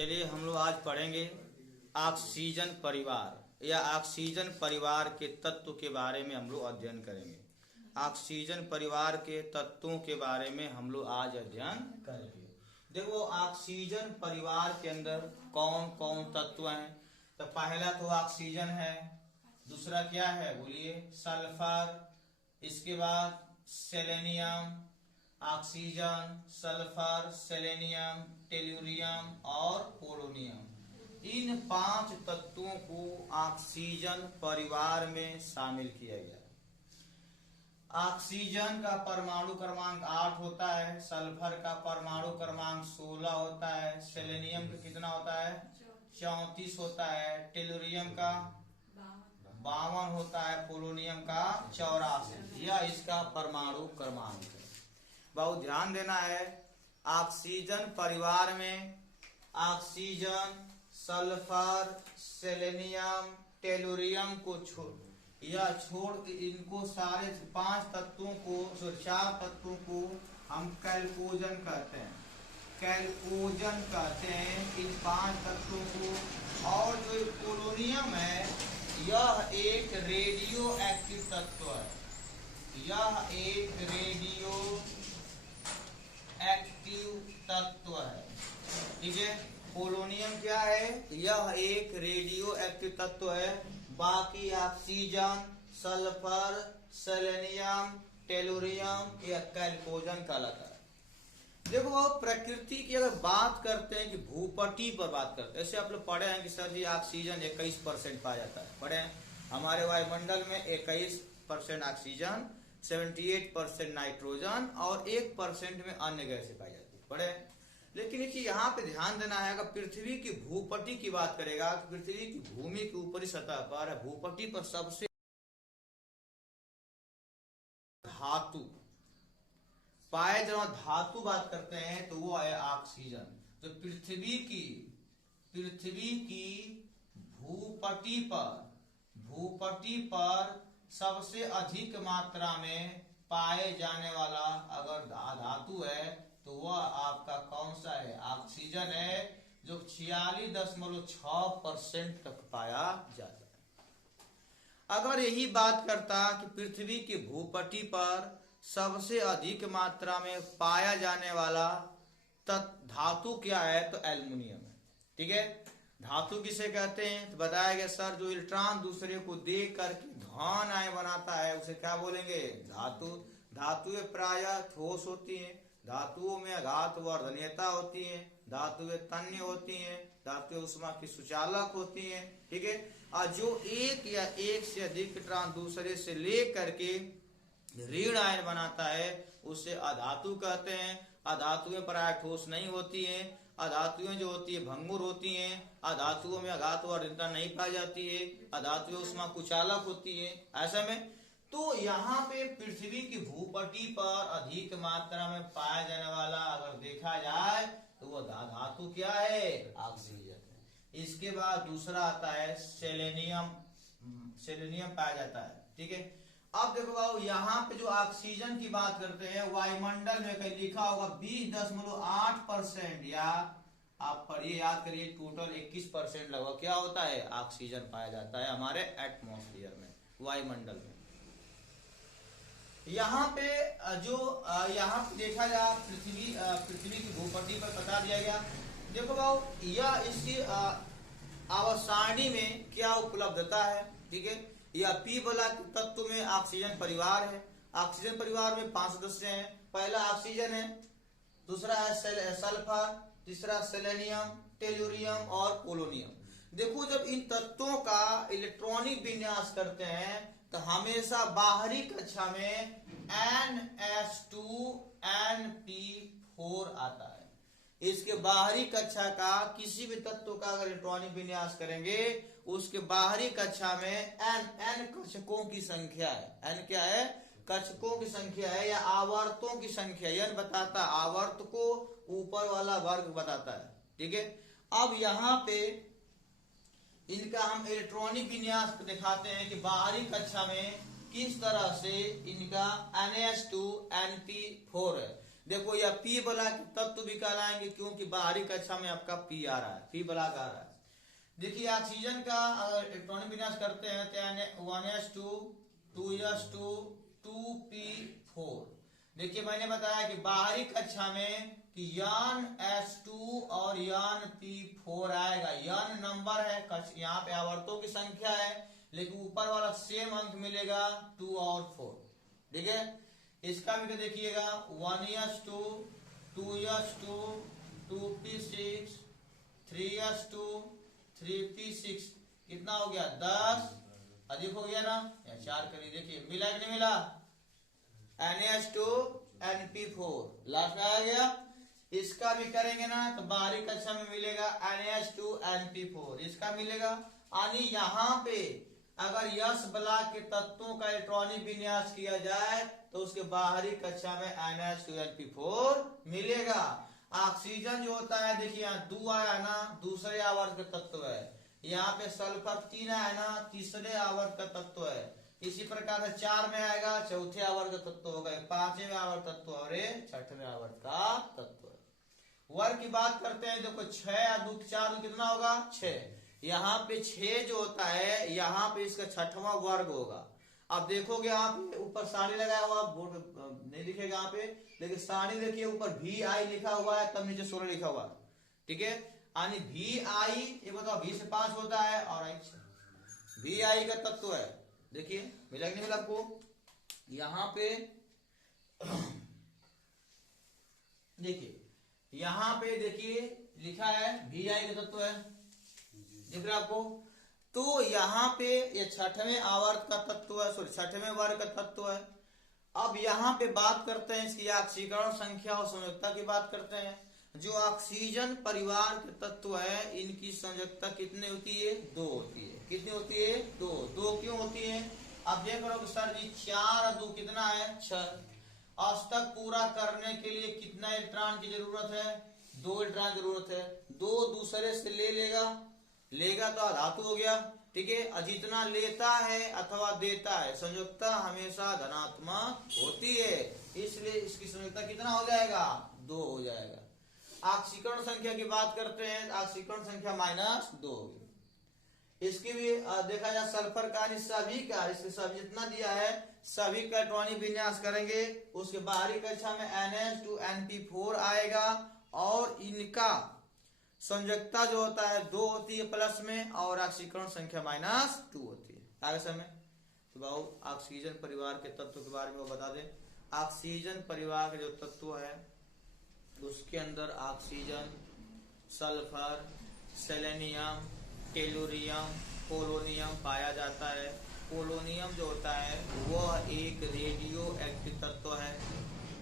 चलिए हम लोग आज पढ़ेंगे ऑक्सीजन परिवार या ऑक्सीजन परिवार के तत्व के बारे में हम लोग अध्ययन करेंगे। ऑक्सीजन परिवार के तत्वों के बारे में हम लोग आज अध्ययन करेंगे। देखो ऑक्सीजन परिवार के अंदर कौन कौन तत्व हैं। तो पहला तो ऑक्सीजन है, दूसरा क्या है बोलिए सल्फर, इसके बाद selenium, oxygen, sulphur, selenium, tellurium और पोलोनियम। इन 5 तत्वों को ऑक्सीजन परिवार में शामिल किया गया। ऑक्सीजन का परमाणु क्रमांक 8 होता है, सल्फर का परमाणु क्रमांक 16 होता है, सेलेनियम का कितना होता है 34 होता है, टेलुरियम का 52 होता है, पोलोनियम का 84। यह इसका परमाणु क्रमांक है। बहुत ध्यान देना है, ऑक्सीजन परिवार में ऑक्सीजन, सल्फर, सेलेनियम, टेलुरियम को छोड़ इनको सारे 5 तत्वों को 4 तत्वों को हम कैल्कोजन कहते हैं। कैल्कोजन कहते हैं इन 5 तत्वों को। और जो पोलोनियम है यह एक रेडियो एक्टिव तत्व है। यह एक रेडियो एक्टिव तत्व है। ठीक है, पोलोनियम क्या है, यह एक रेडियो एक्टिव तत्व है। बाकी ऑक्सीजन, सल्फर, सेलेनियम, टेलुरियम या कैल्कोजन कहलाता है। देखो प्रकृति की अगर बात करते हैं कि भूपटल पर बात करते हैं, ऐसे आप लोग पढ़े हैं कि सर जी ऑक्सीजन 21% पाया जाता है। पढ़े हैं हमारे वायुमंडल में 21% ऑक्सीजन, 78% नाइट्रोजन और 1% में अन्य गैसें पाई जाती है। पढ़े। लेकिन देखिए यहाँ पे ध्यान देना है, अगर पृथ्वी की भूपटल की बात करेगा तो पृथ्वी की भूमि की ऊपरी सतह पर भूपटल पर सबसे धातु पाए, जब धातु बात करते हैं तो वो है ऑक्सीजन। तो पृथ्वी की भूपटल पर सबसे अधिक मात्रा में पाए जाने वाला अगर धातु है तो वह आपका कौन सा है, ऑक्सीजन है, जो 46.6% तक पाया जाता है। अगर यही बात करता कि पृथ्वी की भूपटल पर सबसे अधिक मात्रा में पाया जाने वाला धातु क्या है तो एल्युमिनियम है। ठीक है, धातु किसे कहते हैं तो बताया गया सर जो इलेक्ट्रॉन दूसरे को दे करके धन आयन बनाता है उसे क्या बोलेंगे, धातु। धातुएं प्रायः ठोस होती हैं, धातुओं में आघात वर्धनीयता होती है, धातुएं तन्य होती हैं, धातुएं उष्मा की सुचालक होती हैं। ठीक है, और जो एक या एक से अधिक इलेक्ट्रॉन दूसरे से ले करके ऋण आयन बनाता है उसे अधातु कहते हैं। अधातुएं प्राय ठोस नहीं होती हैं, अधातुएं जो होती है भंगुर होती हैं, अधातुओं में आघात वर्धनीयता नहीं पाई जाती है, अधातुएं उष्मा कुचालक होती है। ऐसे में तो यहाँ पे पृथ्वी की भूपटल पर अधिक मात्रा में पाया जाने वाला अगर देखा जाए तो वो धातु क्या है, ऑक्सीजन है। इसके बाद दूसरा आता है सेलेनियम। सेलेनियम पाया जाता है। ठीक है, अब देखो बाबू यहाँ पे जो ऑक्सीजन की बात करते हैं वायुमंडल में कहीं लिखा होगा 20.8% या आप पढ़िए याद करिए टोटल 21% लगभग क्या होता है ऑक्सीजन पाया जाता है हमारे एटमॉस्फेयर में, वायुमंडल में। यहाँ पे जो यहाँ पे देखा जाए पृथ्वी की भूपटल पर बता दिया गया। देखो बाबू यह इसकी आवर्त में क्या उपलब्धता है। ठीक है, यह पी वाला तत्व में ऑक्सीजन परिवार है। ऑक्सीजन परिवार में 5 सदस्य हैं। पहला ऑक्सीजन है, दूसरा है सल्फर, तीसरा सेलेनियम, टेलुरियम और पोलोनियम। देखो जब इन तत्वों का इलेक्ट्रॉनिक विन्यास करते हैं तो हमेशा बाहरी कक्षा में NH2NP4 आता है। इसके बाहरी कक्षा का किसी भी तत्व का अगर इलेक्ट्रॉनिक विन्यास करेंगे उसके बाहरी कक्षा में n कक्षकों की संख्या है। n क्या है, कक्षकों की संख्या है या आवर्तों की संख्या। यह बताता आवर्त को ऊपर वाला वर्ग बताता है। ठीक है, अब यहाँ पे इनका हम इलेक्ट्रॉनिक विन्यास दिखाते हैं कि बाहरी कक्षा में किस तरह से इनका NH2NP4 है। देखो यह पी बला के तत्व भी कहलाएंगे, क्योंकि बाहरी कक्षा में आपका पी आ रहा है, पी बला का आ रहा है। देखिए ऑक्सीजन का अगर इलेक्ट्रॉनिक विन्यास करते हैं तो 1s2 2s2 2p4। देखिए मैंने बताया कि बाहरी कक्षा में कि यन s2 और यन p4 आएगा। यन नंबर है, यहाँ पे आवर्तों की संख्या है, लेकिन ऊपर वाला सेम अंक मिलेगा 2 और 4। ठीक है, इसका भी देखिएगा 1s2 2s2 2p6 3s2 3p6 कितना हो गया 10, अधिक हो गया ना, या 4 करिए। देखिए मिला कि नहीं मिला, Na2 Np4 लास्ट में आ गया। इसका भी करेंगे ना तो बाहरी कक्षा में मिलेगा Na2 Np4, इसका मिलेगा। यानी यहाँ पे अगर यश ब्लॉक के तत्वों का इलेक्ट्रॉनिक विन्यास किया जाए तो उसके बाहरी कक्षा में Na2 Np4 मिलेगा। ऑक्सीजन जो होता है, देखिए यहाँ 2 आया ना, दूसरे आवर्त का तत्व है। यहाँ पे सल्फर 3 आया ना, तीसरे आवर्त का तत्व है। इसी प्रकार से 4 में आएगा, चौथे आवर्त का तत्व होगा, 5वें आवर्त तत्व और 6वें आवर्त का तत्व है। वर्ग की बात करते हैं, देखो 6 या 2 4 कितना होगा 6। यहाँ पे 6 जो होता है, यहाँ पे इसका 6वां वर्ग होगा। अब देखोगे आप ऊपर सारणी लगाया हुआ, बोर्ड नहीं लिखेगा यहाँ पे, लेकिन सारणी देखिए ऊपर VI लिखा हुआ है, तब नीचे 16 लिखा हुआ है। ठीक है, यानी VI ये बताओ V से 5 होता है और I VI का तत्व है। देखिए मिला कि नहीं मिला आपको, यहाँ पे देखिए, यहाँ पे देखिए लिखा है VI का तत्व है, दिख रहा है आपको। तो यहाँ पे ये 6वें आवर्त का तत्व है, सॉरी 6वें वर्ग का तत्व है। अब यहाँ पे बात करते हैं इसकी ऑक्सीकरण संख्या और संयोजकता की बात करते हैं। जो ऑक्सीजन परिवार के तत्व है, इनकी संयोजकता कितनी होती है 2 होती है। कितनी होती है 2 क्यों होती है, अब देख रहे हो सर जी 4 और 2 कितना है 6। अष्टक पूरा करने के लिए कितना इलेक्ट्रॉन की जरूरत है, 2 इलेक्ट्रॉन की जरूरत है। 2 दूसरे से लेगा तो धातु हो गया। ठीक है, जितना लेता है अथवा देता है, संयोजकता हमेशा धनात्मक होती है, इसलिए इसकी संयोजकता कितना हो जाएगा 2 हो जाएगा। ऑक्सीकरण संख्या की बात करते हैं, ऑक्सीकरण संख्या -2 होगी। इसकी भी देखा जाए सल्फर का सभी का, इसके सब जितना दिया है सभी का इलेक्ट्रॉनिक विन्यास करेंगे, उसके बाहरी कक्षा में Na2 Np4 आएगा और इनका संयोजकता जो होता है 2 होती है प्लस में, और ऑक्सीकरण संख्या -2 होती है। आगे समय तो भाव ऑक्सीजन परिवार के तत्व के बारे में वो बता दें। ऑक्सीजन परिवार के जो तत्व है उसके अंदर oxygen, sulphur, selenium, tellurium, polonium पाया जाता है। पोलोनियम जो होता है वह एक रेडियो एक्टिव तत्व है,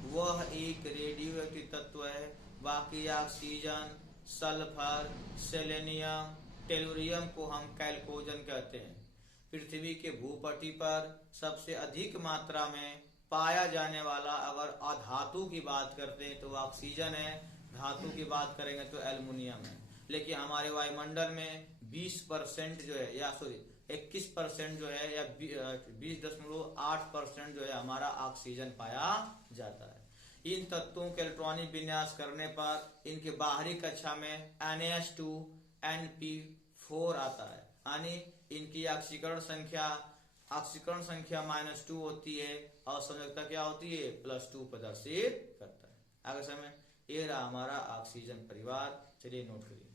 वह एक रेडियो एक्टिव तत्व है। बाकी ऑक्सीजन, सल्फर, सेलेनियम, टेलुरियम को हम कैल्कोजन कहते हैं। पृथ्वी के भूपटी पर सबसे अधिक मात्रा में पाया जाने वाला अगर अधातु की बात करते हैं तो ऑक्सीजन है, धातु की बात करेंगे तो एल्युमिनियम है। लेकिन हमारे वायुमंडल में 20% जो है, या सॉरी 21% जो है, या 20.8% जो है हमारा ऑक्सीजन पाया जाता है। इन तत्वों के इलेक्ट्रॉनिक विन्यास करने पर इनके बाहरी कक्षा में Na2 Np4 आता है, यानी इनकी ऑक्सीकरण संख्या -2 होती है और संयोजकता क्या होती है +2 प्रदर्शित करता है। आगे समय ये रहा हमारा ऑक्सीजन परिवार, चलिए नोट करिए।